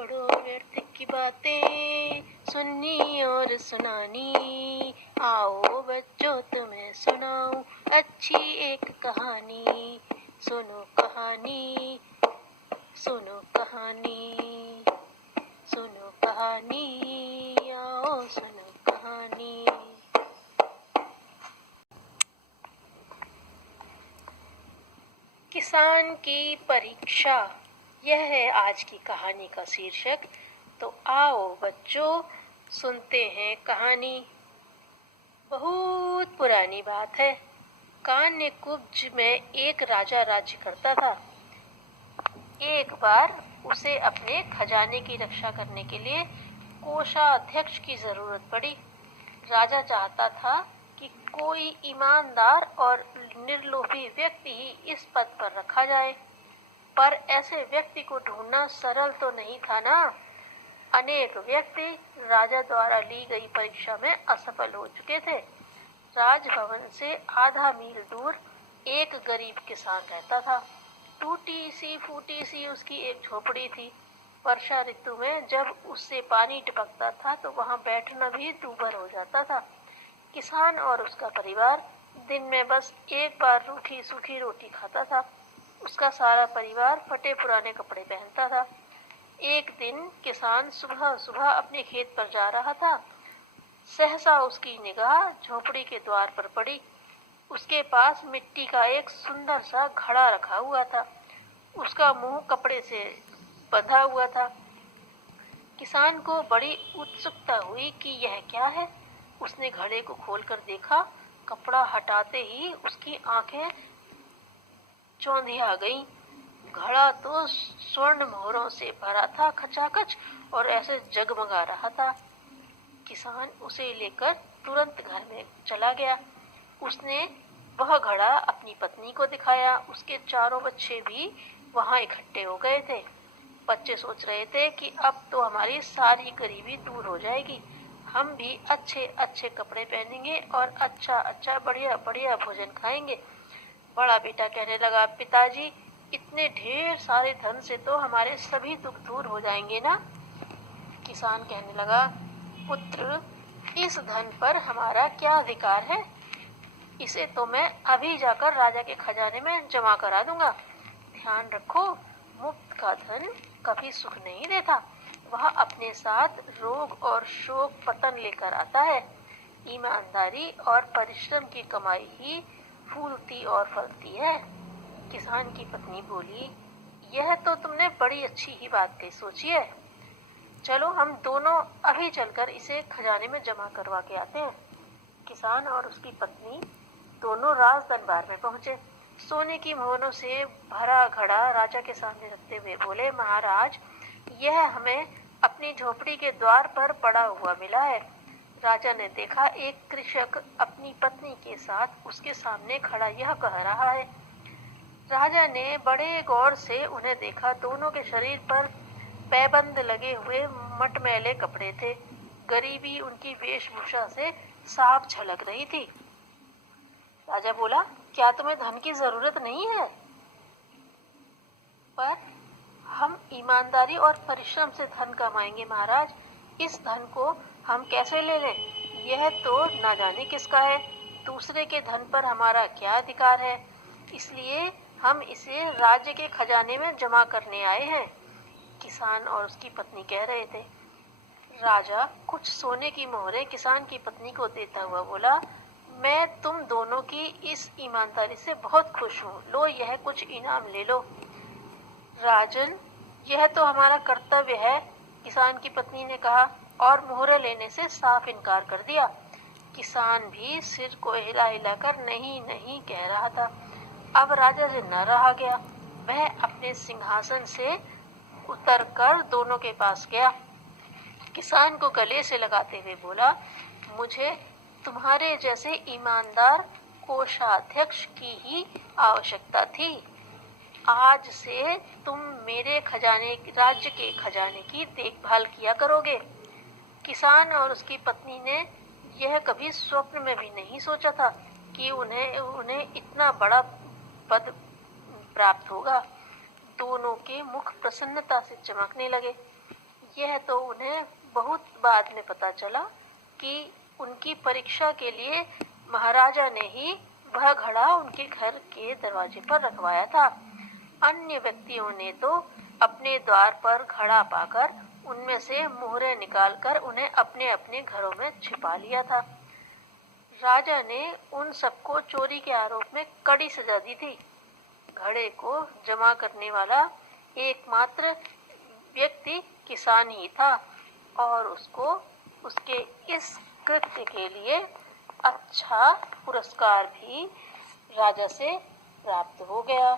छोड़ो व्यर्थ की बातें सुननी और सुनानी। आओ बच्चों तुम्हें सुनाऊं अच्छी एक कहानी। सुनो कहानी, सुनो कहानी, सुनो कहानी, आओ सुनो कहानी। किसान की परीक्षा, यह है आज की कहानी का शीर्षक। तो आओ बच्चों सुनते हैं कहानी। बहुत पुरानी बात है। कान्यकुब्ज में एक राजा राज्य करता था। एक बार उसे अपने खजाने की रक्षा करने के लिए कोषाध्यक्ष की जरूरत पड़ी। राजा चाहता था कि कोई ईमानदार और निर्लोभी व्यक्ति ही इस पद पर रखा जाए, पर ऐसे व्यक्ति को ढूंढना सरल तो नहीं था ना। अनेक व्यक्ति राजा द्वारा ली गई परीक्षा में असफल हो चुके थे। राजभवन से आधा मील दूर एक गरीब किसान रहता था। टूटी सी फूटी सी उसकी एक झोपड़ी थी। वर्षा ऋतु में जब उससे पानी टपकता था तो वहां बैठना भी दूभर हो जाता था। किसान और उसका परिवार दिन में बस एक बार रूखी सूखी रोटी खाता था। उसका सारा परिवार फटे पुराने कपड़े पहनता था। एक दिन किसान सुबह सुबह अपने खेत पर जा रहा था। सहसा उसकी निगाह झोपड़ी के द्वार पर पड़ी। उसके पास मिट्टी का एक सुंदर सा घड़ा रखा हुआ था। उसका मुंह कपड़े से बंधा हुआ था। किसान को बड़ी उत्सुकता हुई कि यह क्या है। उसने घड़े को खोलकर देखा। कपड़ा हटाते ही उसकी आंखें चौंधिया गईं। घड़ा तो स्वर्ण मोहरों से भरा था खचाखच और ऐसे जगमगा रहा था। किसान उसे लेकर तुरंत घर में चला गया। उसने वह घड़ा अपनी पत्नी को दिखाया। उसके चारों बच्चे भी वहां इकट्ठे हो गए थे। बच्चे सोच रहे थे कि अब तो हमारी सारी गरीबी दूर हो जाएगी। हम भी अच्छे अच्छे कपड़े पहनेंगे और अच्छा अच्छा बढ़िया बढ़िया भोजन खाएंगे। बड़ा बेटा कहने लगा, पिताजी इतने ढेर सारे धन से तो हमारे सभी दुख दूर हो जाएंगे ना। किसान कहने लगा, पुत्र इस धन पर हमारा क्या अधिकार है। इसे तो मैं अभी जाकर राजा के खजाने में जमा करा दूंगा। ध्यान रखो, मुफ्त का धन कभी सुख नहीं देता। वह अपने साथ रोग और शोक पतन लेकर आता है। ईमानदारी और परिश्रम की कमाई ही फूलती और फलती है। किसान की पत्नी बोली, यह तो तुमने बड़ी अच्छी ही बात कही सोची है। चलो हम दोनों अभी चलकर इसे खजाने में जमा करवा के आते हैं। किसान और उसकी पत्नी दोनों राज दरबार में पहुंचे। सोने की मोहरों से भरा घड़ा राजा के सामने रखते हुए बोले, महाराज यह हमें अपनी झोपड़ी के द्वार पर पड़ा हुआ मिला है। राजा ने देखा एक कृषक अपनी पत्नी के साथ उसके सामने खड़ा यह कह रहा है। राजा ने बड़े गौर से उन्हें देखा। दोनों के शरीर पर पैबंद लगे हुए मटमैले कपड़े थे। गरीबी उनकी वेशभूषा से साफ झलक रही थी। राजा बोला, क्या तुम्हें धन की जरूरत नहीं है? पर हम ईमानदारी और परिश्रम से धन कमाएंगे महाराज। इस धन को हम कैसे ले लें? यह तो ना जाने किसका है। दूसरे के धन पर हमारा क्या अधिकार है? इसलिए हम इसे राज्य के खजाने में जमा करने आए हैं। किसान और उसकी पत्नी कह रहे थे। राजा कुछ सोने की मोहरें किसान की पत्नी को देता हुआ बोला, मैं तुम दोनों की इस ईमानदारी से बहुत खुश हूँ। लो यह कुछ इनाम ले लो। राजन यह तो हमारा कर्तव्य है, किसान की पत्नी ने कहा और मोहरें लेने से साफ इनकार कर दिया। किसान भी सिर को हिला हिलाकर नहीं नहीं कह रहा था। अब राजा से न रहा गया। वह अपने सिंहासन से उतरकर दोनों के पास गया। किसान को गले से लगाते हुए बोला, मुझे तुम्हारे जैसे ईमानदार कोषाध्यक्ष की ही आवश्यकता थी। आज से तुम मेरे खजाने राज्य के खजाने की देखभाल किया करोगे। किसान और उसकी पत्नी ने यह कभी स्वप्न में भी नहीं सोचा था कि उन्हें इतना बड़ा पद प्राप्त होगा। दोनों के मुख प्रसन्नता से चमकने लगे। यह तो उन्हें बहुत बाद में पता चला कि उनकी परीक्षा के लिए महाराजा ने ही वह घड़ा उनके घर के दरवाजे पर रखवाया था। अन्य व्यक्तियों ने तो अपने द्वार पर घड़ा पाकर उनमें से मोहरें निकालकर उन्हें अपने अपने घरों में छिपा लिया था। राजा ने उन सबको चोरी के आरोप में कड़ी सजा दी थी। घड़े को जमा करने वाला एकमात्र व्यक्ति किसान ही था और उसको उसके इस कृत्य के लिए अच्छा पुरस्कार भी राजा से प्राप्त हो गया।